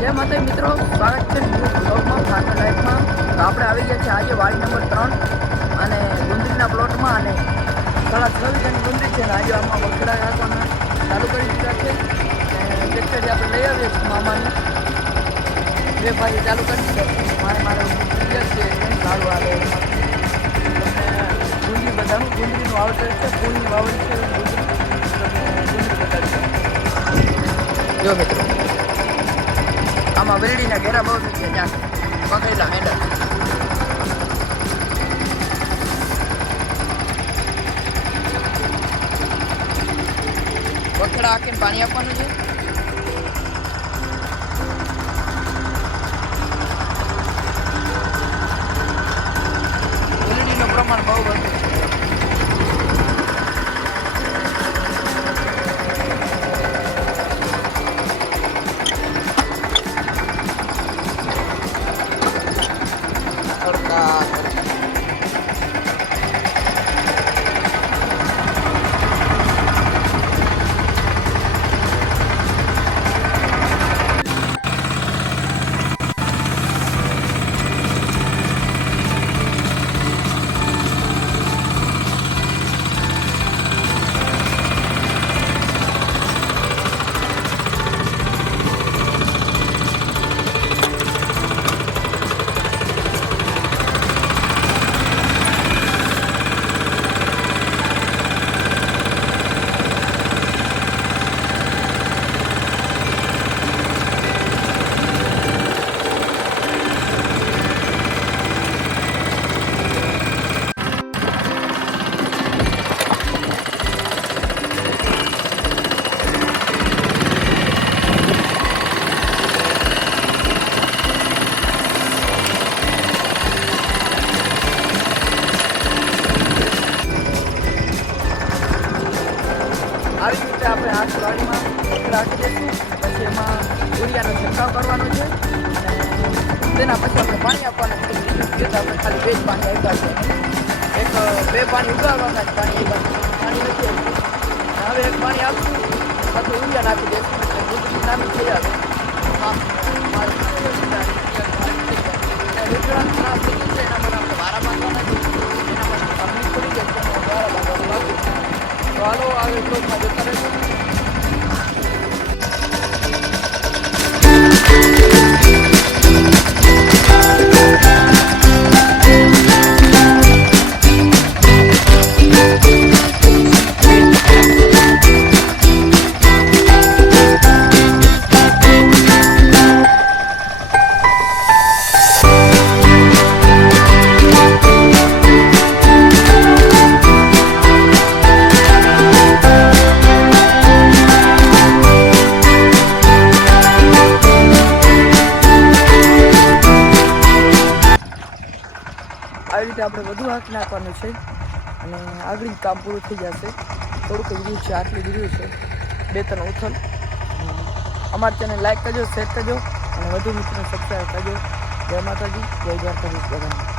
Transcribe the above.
જય માતા મિત્રો, સ્વાગત છે ન્યૂ બ્લોગમાં ફાર્મર લાઈફમાં. તો આપણે આવી ગયા છે આજે વાડી નંબર 3 અને ગુંદરીના પ્લોટમાં. અને 26 ગુંદરી છે ને આજે આમાં વખડા રાખવાના ચાલુ કરી દીધા છે. ટ્રેક્ટરથી આપણે લઈ આવીએ છીએ મામાની બે ભાઈ ચાલુ કરી દીધા. મારે છે સારું આવે ગુંદરી બધાનું ગુંદરીનું વાવતર છે, ફૂલની વાવણી છે. ગુંદરી બતાવી જો મિત્રો, આમાં વેરડીના ઘેરા બહુ છે, ત્યાં પકડેલા મેંડા. વખડા આખીને પાણી આપવાનું છે. વેરડીનું પ્રમાણ બહુ વધુ છે. આવી રીતે આપણે આ વાડીમાં રાખી દઈશું. પછી એમાં યુરિયાનો છંટકાવ કરવાનો છે અને તેના પછી આપણે પાણી આપવાના છે. આપણે ખાલી 2 જ પાણી આપ્યા છે. બે પાણી ઉગાડવાના જ પાણી નથી આપવું. હવે એક પાણી આપશું પછી યુરિયા નાખી દઈશું એટલે ગુંદરી નાની થઈ આવે. એના પર આપણે વારા બાંધવાના છે. એના પર પાણી પડી જાય છે, વારા બાંધવાનું બાકી છે. તો હાલો આવે બ્લોગમાં જતા રહેજો. આવી રીતે આપણે વધુ હાથ નાખવાનું છે અને આગળ કામ પૂરું થઈ જશે. થોડુંક રહ્યું છે, આટલું જ રહ્યું છે, 2-3 ઉથલ. અમારી ચેનલ લાઈક કરજો, શેર કરજો અને વધુ મિત્રોને સબસ્ક્રાઈબ કરજો. જય માતાજી, જય દ્વારકાધીશ બધાને.